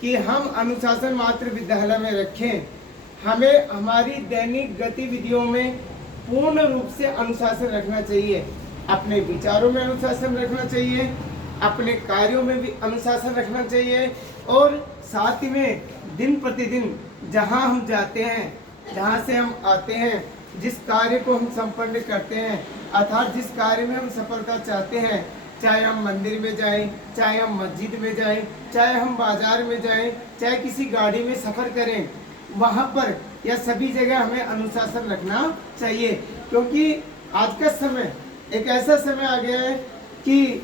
कि हम अनुशासन मात्र विद्यालय में रखें। हमें हमारी दैनिक गतिविधियों में पूर्ण रूप से अनुशासन रखना चाहिए। अपने विचारों में अनुशासन रखना चाहिए, अपने कार्यों में भी अनुशासन रखना चाहिए, और साथ ही में दिन प्रतिदिन जहां हम जाते हैं, जहां से हम आते हैं, जिस कार्य को हम संपन्न करते हैं, अर्थात जिस कार्य में हम सफलता चाहते हैं, चाहे हम मंदिर में जाएं, चाहे हम मस्जिद में जाएं, चाहे हम बाजार में जाएं, चाहे किसी गाड़ी में सफ़र करें, वहाँ पर या सभी जगह हमें अनुशासन रखना चाहिए। क्योंकि आज का समय एक ऐसा समय आ गया है कि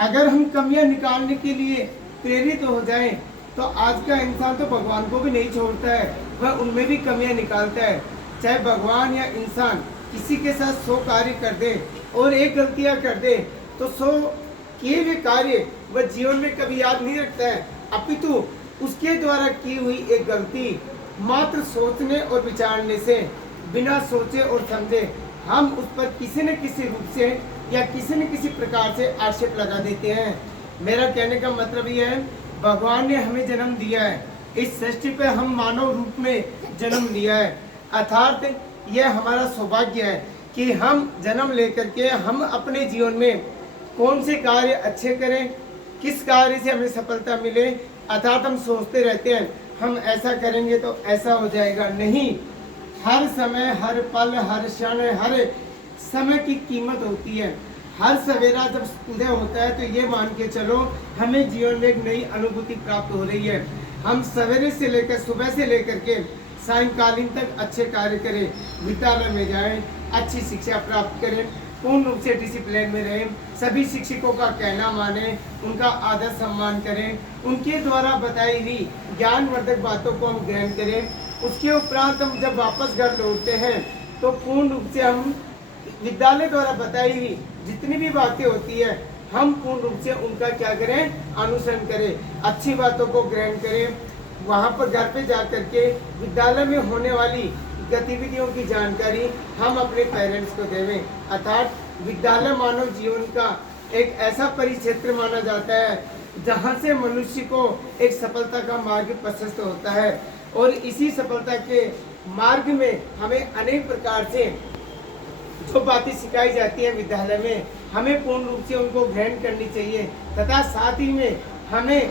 अगर हम कमियां निकालने के लिए प्रेरित हो जाएं, तो आज का इंसान तो भगवान को भी नहीं छोड़ता है, वह उनमें भी कमियां निकालता है। चाहे भगवान या इंसान किसी के साथ 100 कार्य कर दे और एक गलतियां कर दे, तो 100 किए हुए कार्य वह जीवन में कभी याद नहीं रखता है, अपितु उसके द्वारा की हुई एक गलती मात्र सोचने और विचारने से, बिना सोचे और समझे हम उस पर किसी न किसी रूप से या किसी न किसी प्रकार से आक्षेप लगा देते हैं। मेरा कहने का मतलब यह है, भगवान ने हमें जन्म दिया है, इस सृष्टि पे हम मानव रूप में जन्म लिया है, अर्थात यह हमारा सौभाग्य है कि हम जन्म लेकर के हम अपने जीवन में कौन से कार्य अच्छे करें, किस कार्य से हमें सफलता मिले। अर्थात हम सोचते रहते हैं हम ऐसा करेंगे तो ऐसा हो जाएगा, नहीं। हर समय, हर पल, हर क्षण, हर समय की कीमत होती है। हर सवेरा जब उदय होता है तो ये मान के चलो हमें जीवन में एक नई अनुभूति प्राप्त हो रही है। हम सवेरे से लेकर, सुबह से लेकर के सायंकालीन तक अच्छे कार्य करें, विद्यालय में जाएं, अच्छी शिक्षा प्राप्त करें, पूर्ण रूप से डिसिप्लिन में रहें, सभी शिक्षकों का कहना माने, उनका आदर सम्मान करें, उनके द्वारा बताई हुई ज्ञानवर्धक बातों को हम ग्रहण करें। उसके उपरांत हम जब वापस घर लौटते हैं तो पूर्ण रूप से हम विद्यालय द्वारा बताई हुई जितनी भी बातें होती है हम पूर्ण रूप से उनका क्या करें, अनुसरण करें, अच्छी बातों को ग्रहण करें। वहाँ पर घर पे जा करके विद्यालय में होने वाली गतिविधियों की जानकारी हम अपने पेरेंट्स को देवें। अर्थात विद्यालय मानव जीवन का एक ऐसा परिक्षेत्र माना जाता है जहाँ से मनुष्य को एक सफलता का मार्ग प्रशस्त होता है, और इसी सफलता के मार्ग में हमें अनेक प्रकार से जो बातें सिखाई जाती है विद्यालय में, हमें पूर्ण रूप से उनको ग्रहण करनी चाहिए, तथा साथ ही में हमें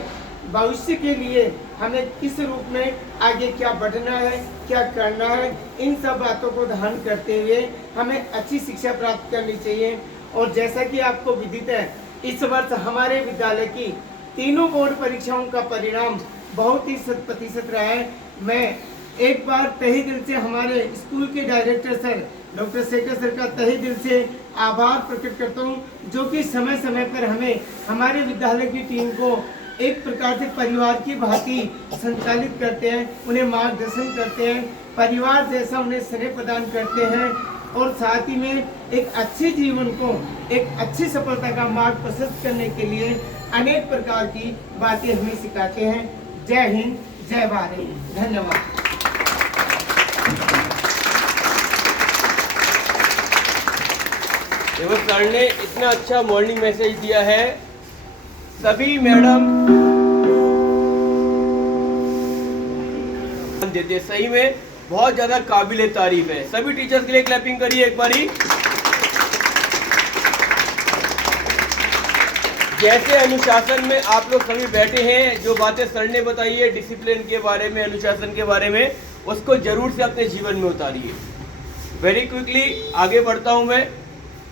भविष्य के लिए हमें किस रूप में आगे क्या बढ़ना है, क्या करना है, इन सब बातों को ध्यान करते हुए हमें अच्छी शिक्षा प्राप्त करनी चाहिए। और जैसा कि आपको विदित है, इस वर्ष हमारे विद्यालय की तीनों बोर्ड परीक्षाओं का परिणाम बहुत ही 100% रहा है। मैं एक बार तहे दिल से हमारे स्कूल के director sir doctor Shekhar sir का तहे दिल से आभार प्रकट करता हूँ, जो कि समय समय पर हमें हमारे विद्यालय की टीम को एक प्रकार से परिवार की भांति संचालित करते हैं, उन्हें मार्गदर्शन करते हैं, परिवार जैसा उन्हें स्नेह प्रदान करते हैं, और साथ ही में एक अच्छे जीवन को, एक अच्छी सफलता का मार्ग प्रशस्त करने के लिए अनेक प्रकार की बातें हमें सिखाते हैं। जय हिंद, जय भारत, धन्यवाद। देखो सर ने इतना अच्छा मॉर्निंग मैसेज दिया है, सभी मैडम देते, सही में बहुत ज्यादा काबिले तारीफ है। सभी टीचर्स के लिए क्लैपिंग करिए एक बारी। जैसे अनुशासन में आप लोग सभी बैठे हैं, जो बातें सर ने बताई है डिसिप्लिन के बारे में, अनुशासन के बारे में, उसको जरूर से अपने जीवन में उतारिए। वेरी क्विकली आगे बढ़ता हूं मैं।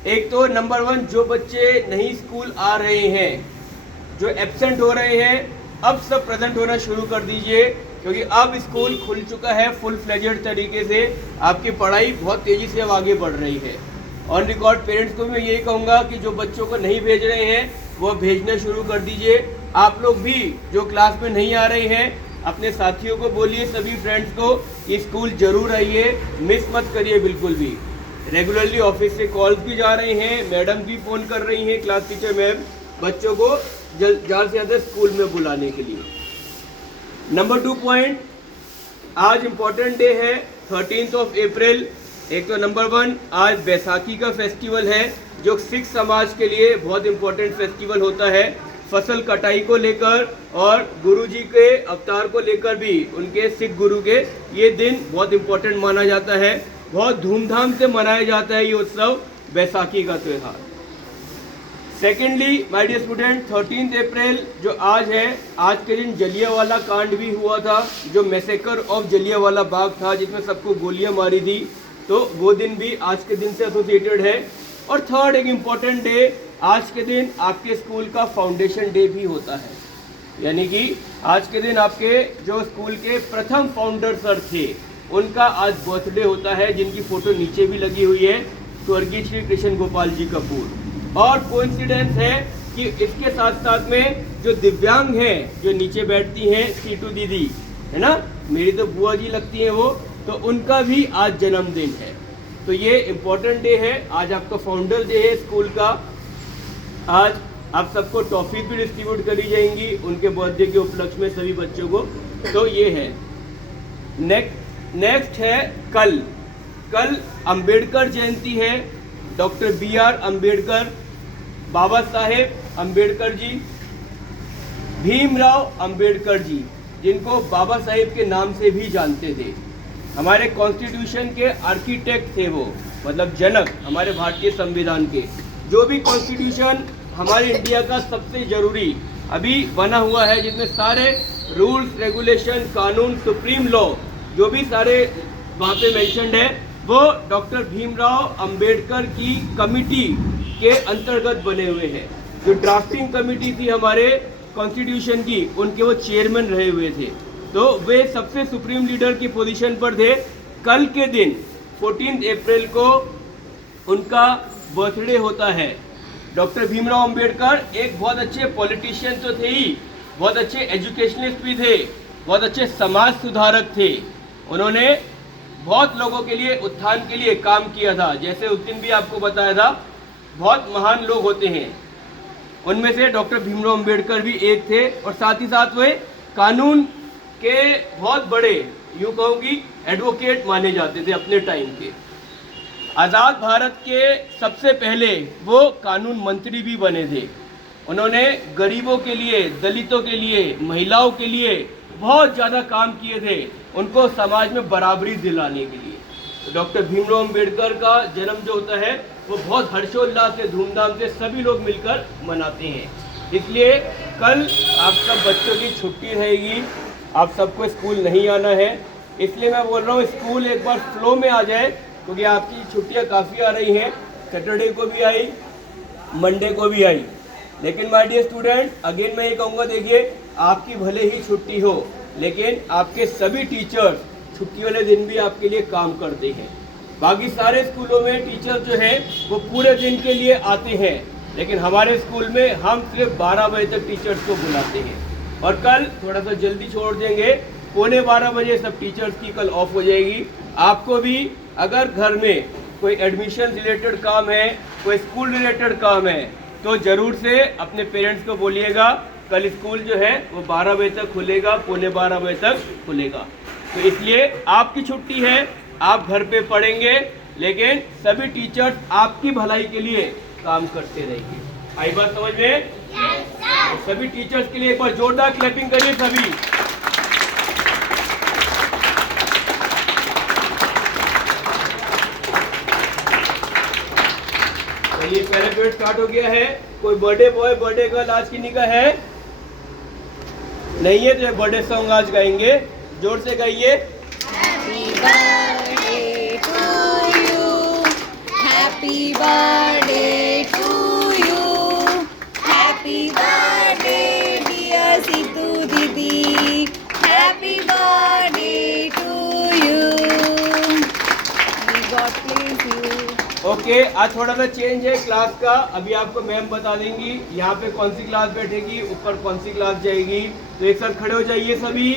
एक तो नंबर 1, जो बच्चे नहीं स्कूल आ रहे हैं, जो एब्सेंट हो रहे हैं, अब सब प्रेजेंट होना शुरू कर दीजिए, क्योंकि अब स्कूल खुल चुका है फुल फ्लेजेड तरीके से। आपकी पढ़ाई बहुत तेज़ी से अब आगे बढ़ रही है। ऑन रिकॉर्ड पेरेंट्स को भी मैं यही कहूँगा कि जो बच्चों को नहीं भेज रहे हैं वो भेजना शुरू कर दीजिए। आप लोग भी जो क्लास में नहीं आ रहे हैं, अपने साथियों को बोलिए, सभी फ्रेंड्स को कि स्कूल जरूर आइए, मिस मत करिए बिल्कुल भी। रेगुलरली ऑफिस से कॉल्स भी जा रहे हैं, मैडम भी फ़ोन कर रही हैं, क्लास टीचर मैम, बच्चों को ज़्यादा से ज़्यादा स्कूल में बुलाने के लिए। नंबर 2 पॉइंट, आज इम्पोर्टेंट डे है 13 अप्रैल। एक तो नंबर 1, आज बैसाखी का फेस्टिवल है, जो सिख समाज के लिए बहुत इम्पोर्टेंट फेस्टिवल होता है। फसल कटाई को लेकर और गुरुजी के अवतार को लेकर भी, उनके सिख गुरु के, ये दिन बहुत इम्पोर्टेंट माना जाता है। बहुत धूमधाम से मनाया जाता है ये उत्सव, बैसाखी का त्यौहार। सेकेंडली माय डियर स्टूडेंट, 13 अप्रैल जो आज है, आज के दिन जलियांवाला कांड भी हुआ था, जो मैसेकर ऑफ जलियांवाला बाग था, जिसमें सबको गोलियां मारी थी, तो वो दिन भी आज के दिन से एसोसिएटेड है। और थर्ड एक इम्पॉर्टेंट डे, आज के दिन आपके स्कूल का फाउंडेशन डे भी होता है, यानी कि आज के दिन आपके जो स्कूल के प्रथम फाउंडर सर थे, उनका आज बर्थडे होता है, जिनकी फोटो नीचे भी लगी हुई है, स्वर्गीय श्री कृष्ण गोपाल जी कपूर। और कोइंसिडेंस है कि इसके साथ साथ में जो दिव्यांग हैं, जो नीचे बैठती हैं सीटू दीदी, है ना, मेरी तो बुआ जी लगती हैं वो, तो उनका भी आज जन्मदिन है। तो ये इम्पोर्टेंट डे है, आज आपका फाउंडर डे है स्कूल का। आज आप सबको टॉफी भी डिस्ट्रीब्यूट करी जाएंगी उनके बर्थडे के उपलक्ष्य में सभी बच्चों को। तो ये है। नेक्स्ट है कल अंबेडकर जयंती है। डॉक्टर BR अम्बेडकर, बाबा साहेब अम्बेडकर जी, भीमराव अम्बेडकर जी, जिनको बाबा साहेब के नाम से भी जानते थे, हमारे कॉन्स्टिट्यूशन के आर्किटेक्ट थे वो, मतलब जनक हमारे भारतीय संविधान के। जो भी कॉन्स्टिट्यूशन हमारे इंडिया का सबसे जरूरी अभी बना हुआ है, जिसमें सारे रूल्स, रेगुलेशन, कानून, सुप्रीम लॉ जो भी सारे वहाँ पे मेंशन्ड है, वो डॉक्टर भीमराव अंबेडकर की कमिटी के अंतर्गत बने हुए हैं। जो ड्राफ्टिंग कमिटी थी हमारे कॉन्स्टिट्यूशन की, उनके वो चेयरमैन रहे हुए थे, तो वे सबसे सुप्रीम लीडर की पोजीशन पर थे। कल के दिन 14 अप्रैल को उनका बर्थडे होता है। डॉक्टर भीमराव अंबेडकर एक बहुत अच्छे पॉलिटिशियन तो थे ही, बहुत अच्छे एजुकेशनिस्ट भी थे, बहुत अच्छे समाज सुधारक थे। उन्होंने बहुत लोगों के लिए, उत्थान के लिए काम किया था। जैसे उस दिन भी आपको बताया था, बहुत महान लोग होते हैं, उनमें से डॉक्टर भीमराव अंबेडकर भी एक थे। और साथ ही साथ वे कानून के बहुत बड़े, यूँ कहूँगी, एडवोकेट माने जाते थे अपने टाइम के। आज़ाद भारत के सबसे पहले वो कानून मंत्री भी बने थे। उन्होंने गरीबों के लिए, दलितों के लिए, महिलाओं के लिए बहुत ज़्यादा काम किए थे, उनको समाज में बराबरी दिलाने के लिए। तो डॉक्टर भीमराव अंबेडकर का जन्म जो होता है, वो बहुत हर्षोल्लास से, धूमधाम से सभी लोग मिलकर मनाते हैं। इसलिए कल आप सब बच्चों की छुट्टी रहेगी, आप सबको स्कूल नहीं आना है। इसलिए मैं बोल रहा हूँ स्कूल एक बार फ्लो में आ जाए, क्योंकि आपकी छुट्टियाँ काफ़ी आ रही हैं। सैटरडे को भी आई, मंडे को भी आई। लेकिन माय डियर स्टूडेंट, अगेन मैं ये कहूँगा, देखिए आपकी भले ही छुट्टी हो, लेकिन आपके सभी टीचर्स छुट्टी वाले दिन भी आपके लिए काम करते हैं। बाकी सारे स्कूलों में टीचर जो हैं वो पूरे दिन के लिए आते हैं, लेकिन हमारे स्कूल में हम सिर्फ 12 बजे तक टीचर्स को बुलाते हैं। और कल थोड़ा सा जल्दी छोड़ देंगे, 11:15 बजे सब टीचर्स की कल ऑफ हो जाएगी। आपको भी अगर घर में कोई एडमिशन रिलेटेड काम है, कोई स्कूल रिलेटेड काम है, तो ज़रूर से अपने पेरेंट्स को बोलिएगा। कल स्कूल जो है वो 12 बजे तक खुलेगा, 11:15 बजे तक खुलेगा। तो इसलिए आपकी छुट्टी है, आप घर पे पढ़ेंगे, लेकिन सभी टीचर्स आपकी भलाई के लिए काम करते रहेंगे। आई बात समझ में? तो सभी टीचर्स के लिए एक बार जोरदार क्लैपिंग करिए सभी। तो ये पहला पीरियड स्टार्ट हो गया है। कोई बर्थडे बॉय, बर्थडे गर्ल आज किन्हीं का है? नहीं है तो बर्थडे सॉन्ग आज गाएंगे, जोर से गाइए। Happy birthday to you, happy birthday to you, happy birthday dear Situ Didi, happy birthday to you, may God bless you. Okay, आज थोड़ा सा चेंज है क्लास का। अभी आपको मैम बता देंगी यहाँ पे कौन सी क्लास बैठेगी, ऊपर कौन सी क्लास जाएगी। तो एक साथ खड़े हो जाइए सभी।